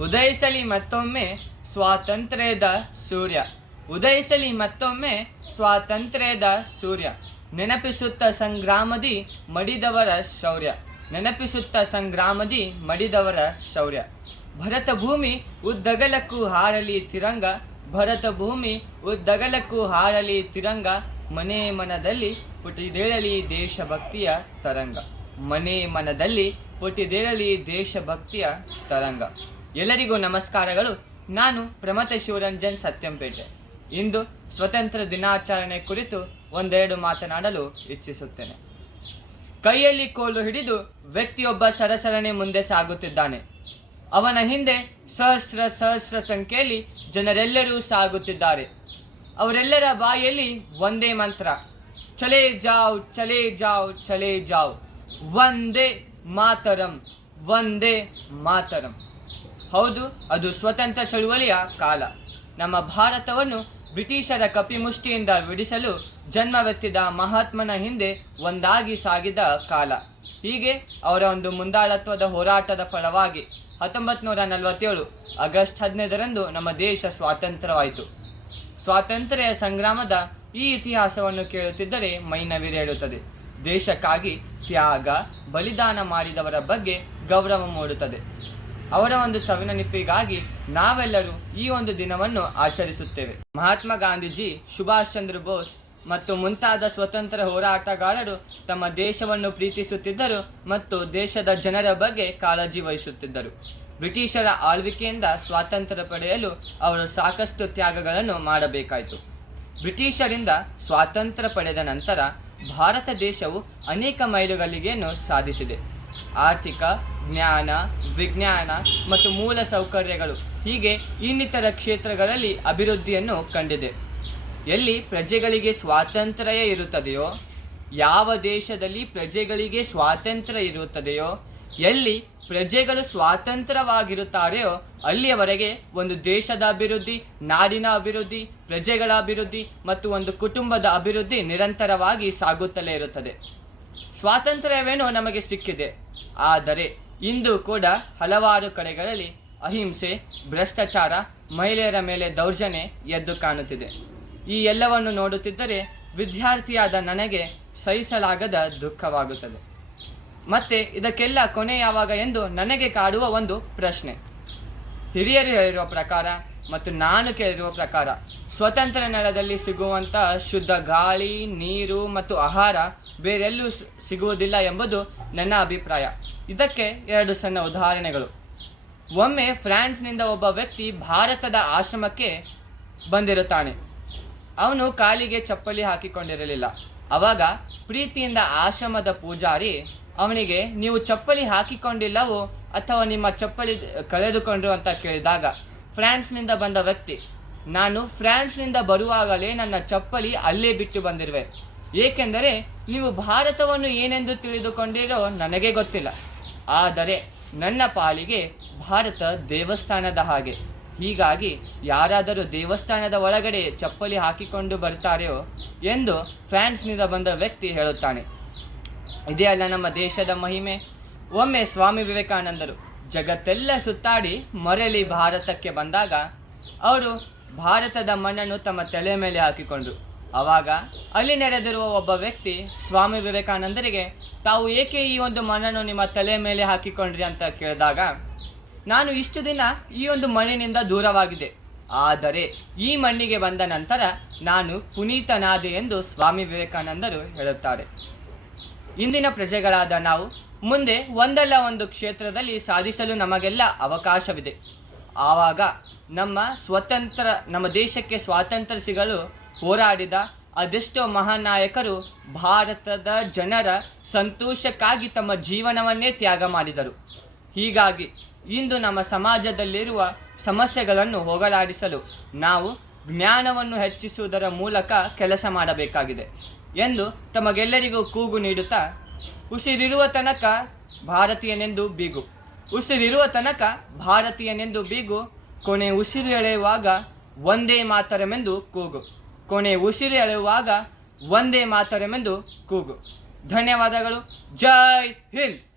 ಉದಯಿಸಲಿ ಮತ್ತೊಮ್ಮೆ ಸ್ವಾತಂತ್ರ್ಯದ ಸೂರ್ಯ. ಉದಯಿಸಲಿ ಮತ್ತೊಮ್ಮೆ ಸ್ವಾತಂತ್ರ್ಯದ ಸೂರ್ಯ. ನೆನಪಿಸುತ್ತ ಸಂಗ್ರಾಮದಿ ಮಡಿದವರ ಶೌರ್ಯ. ನೆನಪಿಸುತ್ತ ಸಂಗ್ರಾಮದಿ ಮಡಿದವರ ಶೌರ್ಯ. ಭರತ ಭೂಮಿ ಉದ್ದಗಲಕ್ಕೂ ಹಾರಲಿ ತಿರಂಗ. ಭರತ ಭೂಮಿ ಉದ್ದಗಲಕ್ಕೂ ಹಾರಲಿ ತಿರಂಗ. ಮನೆ ಮನದಲ್ಲಿ ಪುಟಿದೇಳಲಿ ದೇಶಭಕ್ತಿಯ ತರಂಗ. ಮನೆ ಮನದಲ್ಲಿ ಪುಟಿದೇಳಲಿ ದೇಶಭಕ್ತಿಯ ತರಂಗ. ಎಲ್ಲರಿಗೂ ನಮಸ್ಕಾರಗಳು. ನಾನು ಪ್ರಮತ ಶಿವರಂಜನ್ ಸತ್ಯಂಪೇಟೆ. ಇಂದು ಸ್ವತಂತ್ರ ದಿನಾಚರಣೆ ಕುರಿತು ಒಂದೆರಡು ಮಾತನಾಡಲು ಇಚ್ಛಿಸುತ್ತೇನೆ. ಕೈಯಲ್ಲಿ ಕೋಲು ಹಿಡಿದು ವ್ಯಕ್ತಿಯೊಬ್ಬ ಸರಸರನೆ ಮುಂದೆ ಸಾಗುತ್ತಿದ್ದಾನೆ. ಅವನ ಹಿಂದೆ ಸಹಸ್ರ ಸಹಸ್ರ ಸಂಖ್ಯೆಯಲ್ಲಿ ಜನರೆಲ್ಲರೂ ಸಾಗುತ್ತಿದ್ದಾರೆ. ಅವರೆಲ್ಲರ ಬಾಯಲ್ಲಿ ಒಂದೇ ಮಂತ್ರ. ಚಲೇ ಜಾವ್ ಚಲೇ ಜಾವ್ ಚಲೇ ಜಾವ್. ಒಂದೇ ಮಾತರಂ ಒಂದೇ ಮಾತರಂ. ಹೌದು, ಅದು ಸ್ವತಂತ್ರ ಚಳುವಳಿಯ ಕಾಲ. ನಮ್ಮ ಭಾರತವನ್ನು ಬ್ರಿಟಿಷರ ಕಪಿಮುಷ್ಟಿಯಿಂದ ಬಿಡಿಸಲು ಜನ್ಮವೆತ್ತಿದ ಮಹಾತ್ಮನ ಹಿಂದೆ ಒಂದಾಗಿ ಸಾಗಿದ ಕಾಲ. ಹೀಗೆ ಅವರ ಒಂದು ಮುಂದಾಳತ್ವದ ಹೋರಾಟದ ಫಲವಾಗಿ ಹತ್ತೊಂಬತ್ತು ನೂರ ನಲವತ್ತೇಳು ಆಗಸ್ಟ್ ಹದಿನೈದರಂದು ನಮ್ಮ ದೇಶ ಸ್ವಾತಂತ್ರ್ಯವಾಯಿತು. ಸ್ವಾತಂತ್ರ್ಯ ಸಂಗ್ರಾಮದ ಈ ಇತಿಹಾಸವನ್ನು ಕೇಳುತ್ತಿದ್ದರೆ ಮೈನವಿರೇಳುತ್ತದೆ ದೇಶಕ್ಕಾಗಿ ತ್ಯಾಗ, ಬಲಿದಾನ ಮಾಡಿದವರ ಬಗ್ಗೆ ಗೌರವ ಮೂಡುತ್ತದೆ. ಅವರ ಒಂದು ಸವಿನೆನಪಿಗಾಗಿ ನಾವೆಲ್ಲರೂ ಈ ಒಂದು ದಿನವನ್ನು ಆಚರಿಸುತ್ತೇವೆ. ಮಹಾತ್ಮ ಗಾಂಧೀಜಿ, ಸುಭಾಷ್ ಚಂದ್ರ ಬೋಸ್ ಮತ್ತು ಮುಂತಾದ ಸ್ವತಂತ್ರ ಹೋರಾಟಗಾರರು ತಮ್ಮ ದೇಶವನ್ನು ಪ್ರೀತಿಸುತ್ತಿದ್ದರು ಮತ್ತು ದೇಶದ ಜನರ ಬಗ್ಗೆ ಕಾಳಜಿ ವಹಿಸುತ್ತಿದ್ದರು. ಬ್ರಿಟಿಷರ ಆಳ್ವಿಕೆಯಿಂದ ಸ್ವಾತಂತ್ರ್ಯ ಪಡೆಯಲು ಅವರು ಸಾಕಷ್ಟು ತ್ಯಾಗಗಳನ್ನು ಮಾಡಬೇಕಾಯಿತು. ಬ್ರಿಟಿಷರಿಂದ ಸ್ವಾತಂತ್ರ್ಯ ಪಡೆದ ನಂತರ ಭಾರತ ದೇಶವು ಅನೇಕ ಮೈಲುಗಲ್ಲಿಗೆಯನ್ನು ಸಾಧಿಸಿದೆ. ಆರ್ಥಿಕ ಜ್ಞಾನ, ವಿಜ್ಞಾನ ಮತ್ತು ಮೂಲ ಸೌಕರ್ಯಗಳು. ಹೀಗೆ ಇನ್ನಿತರ ಕ್ಷೇತ್ರಗಳಲ್ಲಿ ಅಭಿವೃದ್ಧಿಯನ್ನು ಕಂಡಿದೆ. ಎಲ್ಲಿ ಪ್ರಜೆಗಳಿಗೆ ಸ್ವಾತಂತ್ರ್ಯ ಇರುತ್ತದೆಯೋ, ಯಾವ ದೇಶದಲ್ಲಿ ಪ್ರಜೆಗಳಿಗೆ ಸ್ವಾತಂತ್ರ್ಯ ಇರುತ್ತದೆಯೋ, ಎಲ್ಲಿ ಪ್ರಜೆಗಳು ಸ್ವಾತಂತ್ರ್ಯವಾಗಿರುತ್ತಾರೆಯೋ, ಅಲ್ಲಿಯವರೆಗೆ ಒಂದು ದೇಶದ ಅಭಿವೃದ್ಧಿ, ನಾಡಿನ ಅಭಿವೃದ್ಧಿ, ಪ್ರಜೆಗಳ ಅಭಿವೃದ್ಧಿ ಮತ್ತು ಒಂದು ಕುಟುಂಬದ ಅಭಿವೃದ್ಧಿ ನಿರಂತರವಾಗಿ ಸಾಗುತ್ತಲೇ ಇರುತ್ತದೆ. ಸ್ವಾತಂತ್ರ್ಯವೇನೋ ನಮಗೆ ಸಿಕ್ಕಿದೆ. ಆದರೆ ಇಂದು ಕೂಡ ಹಲವಾರು ಕಡೆಗಳಲ್ಲಿ ಅಹಿಂಸೆ, ಭ್ರಷ್ಟಾಚಾರ, ಮಹಿಳೆಯರ ಮೇಲೆ ದೌರ್ಜನ್ಯ ಎದ್ದು ಕಾಣುತ್ತಿದೆ. ಈ ಎಲ್ಲವನ್ನು ನೋಡುತ್ತಿದ್ದರೆ ವಿದ್ಯಾರ್ಥಿಯಾದ ನನಗೆ ಸಹಿಸಲಾಗದ ದುಃಖವಾಗುತ್ತದೆ. ಮತ್ತೆ ಇದಕ್ಕೆಲ್ಲ ಕೊನೆ ಯಾವಾಗ ಎಂದು ನನಗೆ ಕಾಡುವ ಒಂದು ಪ್ರಶ್ನೆ. ಹಿರಿಯರು ಹೇಳಿರುವ ಪ್ರಕಾರ ಮತ್ತು ನಾನು ಕೇಳಿರುವ ಪ್ರಕಾರ ಸ್ವತಂತ್ರ ನೆಲದಲ್ಲಿ ಸಿಗುವಂಥ ಶುದ್ಧ ಗಾಳಿ, ನೀರು ಮತ್ತು ಆಹಾರ ಬೇರೆಲ್ಲೂ ಸಿಗುವುದಿಲ್ಲ ಎಂಬುದು ನನ್ನ ಅಭಿಪ್ರಾಯ. ಇದಕ್ಕೆ ಎರಡು ಸಣ್ಣ ಉದಾಹರಣೆಗಳು. ಒಮ್ಮೆ ಫ್ರಾನ್ಸ್ನಿಂದ ಒಬ್ಬ ವ್ಯಕ್ತಿ ಭಾರತದ ಆಶ್ರಮಕ್ಕೆ ಬಂದಿರುತ್ತಾನೆ. ಅವನು ಕಾಲಿಗೆ ಚಪ್ಪಲಿ ಹಾಕಿಕೊಂಡಿರಲಿಲ್ಲ. ಅವಾಗ ಪ್ರೀತಿಯಿಂದ ಆಶ್ರಮದ ಪೂಜಾರಿ ಅವನಿಗೆ, ನೀವು ಚಪ್ಪಲಿ ಹಾಕಿಕೊಂಡಿಲ್ಲವೋ ಅಥವಾ ನಿಮ್ಮ ಚಪ್ಪಲಿ ಕಳೆದುಕೊಂಡ್ರು ಅಂತ ಕೇಳಿದಾಗ, ಫ್ರಾನ್ಸ್ನಿಂದ ಬಂದ ವ್ಯಕ್ತಿ, ನಾನು ಫ್ರಾನ್ಸ್ನಿಂದ ಬರುವಾಗಲೇ ನನ್ನ ಚಪ್ಪಲಿ ಅಲ್ಲೇ ಬಿಟ್ಟು ಬಂದಿರುವೆ. ಏಕೆಂದರೆ, ನೀವು ಭಾರತವನ್ನು ಏನೆಂದು ತಿಳಿದುಕೊಂಡಿರೋ ನನಗೆ ಗೊತ್ತಿಲ್ಲ. ಆದರೆ, ನನ್ನ ಪಾಲಿಗೆ ಭಾರತ ದೇವಸ್ಥಾನದ ಹಾಗೆ. ಹೀಗಾಗಿ, ಯಾರಾದರೂ ದೇವಸ್ಥಾನದ ಒಳಗಡೆ ಚಪ್ಪಲಿ ಹಾಕಿಕೊಂಡು ಬರ್ತಾರೆಯೋ ಎಂದು ಫ್ರಾನ್ಸ್ನಿಂದ ಬಂದ ವ್ಯಕ್ತಿ ಹೇಳುತ್ತಾನೆ. ಇದೇ ಅಲ್ಲ, ನಮ್ಮ ದೇಶದ ಮಹಿಮೆ. ಒಮ್ಮೆ ಸ್ವಾಮಿ ವಿವೇಕಾನಂದರು ಜಗತ್ತೆಲ್ಲ ಸುತ್ತಾಡಿ ಮರಳಿ ಭಾರತಕ್ಕೆ ಬಂದಾಗ ಅವರು ಭಾರತದ ಮಣ್ಣನ್ನು ತಮ್ಮ ತಲೆ ಮೇಲೆ ಹಾಕಿಕೊಂಡರು. ಆವಾಗ ಅಲ್ಲಿ ನೆರೆದಿರುವ ಒಬ್ಬ ವ್ಯಕ್ತಿ ಸ್ವಾಮಿ ವಿವೇಕಾನಂದರಿಗೆ, ತಾವು ಏಕೆ ಈ ಒಂದು ಮಣ್ಣನ್ನು ನಿಮ್ಮ ತಲೆ ಮೇಲೆ ಹಾಕಿಕೊಂಡ್ರಿ ಅಂತ ಕೇಳಿದಾಗ, ನಾನು ಇಷ್ಟು ದಿನ ಈ ಒಂದು ಮಣ್ಣಿನಿಂದ ದೂರವಾಗಿದೆ. ಆದರೆ ಈ ಮಣ್ಣಿಗೆ ಬಂದ ನಂತರ ನಾನು ಪುನೀತನಾದೆ ಎಂದು ಸ್ವಾಮಿ ವಿವೇಕಾನಂದರು ಹೇಳುತ್ತಾರೆ. ಇಂದಿನ ಪ್ರಜೆಗಳಾದ ನಾವು ಮುಂದೆ ಒಂದಲ್ಲ ಒಂದು ಕ್ಷೇತ್ರದಲ್ಲಿ ಸಾಧಿಸಲು ನಮಗೆಲ್ಲ ಅವಕಾಶವಿದೆ. ಆವಾಗ ನಮ್ಮ ಸ್ವತಂತ್ರ, ನಮ್ಮ ದೇಶಕ್ಕೆ ಸ್ವಾತಂತ್ರ್ಯ ಸಿಗಲು ಹೋರಾಡಿದ ಅದೆಷ್ಟೋ ಮಹಾನಾಯಕರು ಭಾರತದ ಜನರ ಸಂತೋಷಕ್ಕಾಗಿ ತಮ್ಮ ಜೀವನವನ್ನೇ ತ್ಯಾಗ ಮಾಡಿದರು. ಹೀಗಾಗಿ ಇಂದು ನಮ್ಮ ಸಮಾಜದಲ್ಲಿರುವ ಸಮಸ್ಯೆಗಳನ್ನು ಹೋಗಲಾಡಿಸಲು ನಾವು ಜ್ಞಾನವನ್ನು ಹೆಚ್ಚಿಸುವುದರ ಮೂಲಕ ಕೆಲಸ ಮಾಡಬೇಕಾಗಿದೆ. ಎಂದು ತಮಗೆಲ್ಲರಿಗೂ ಕೂಗು ನೀಡುತ್ತಾ, ಉಸಿರಿರುವ ತನಕ ಭಾರತೀಯನೆಂದು ಬೀಗು, ಉಸಿರಿರುವ ತನಕ ಭಾರತೀಯನೆಂದು ಬೀಗು, ಕೊನೆ ಉಸಿರು ಎಳೆಯುವಾಗ ಒಂದೇ ಮಾತರಮೆಂದು ಕೂಗು, ಕೊನೆ ಉಸಿರು ಎಳೆಯುವಾಗ ಒಂದೇ ಮಾತರಮೆಂದು ಕೂಗು. ಧನ್ಯವಾದಗಳು. ಜೈ ಹಿಂದ್.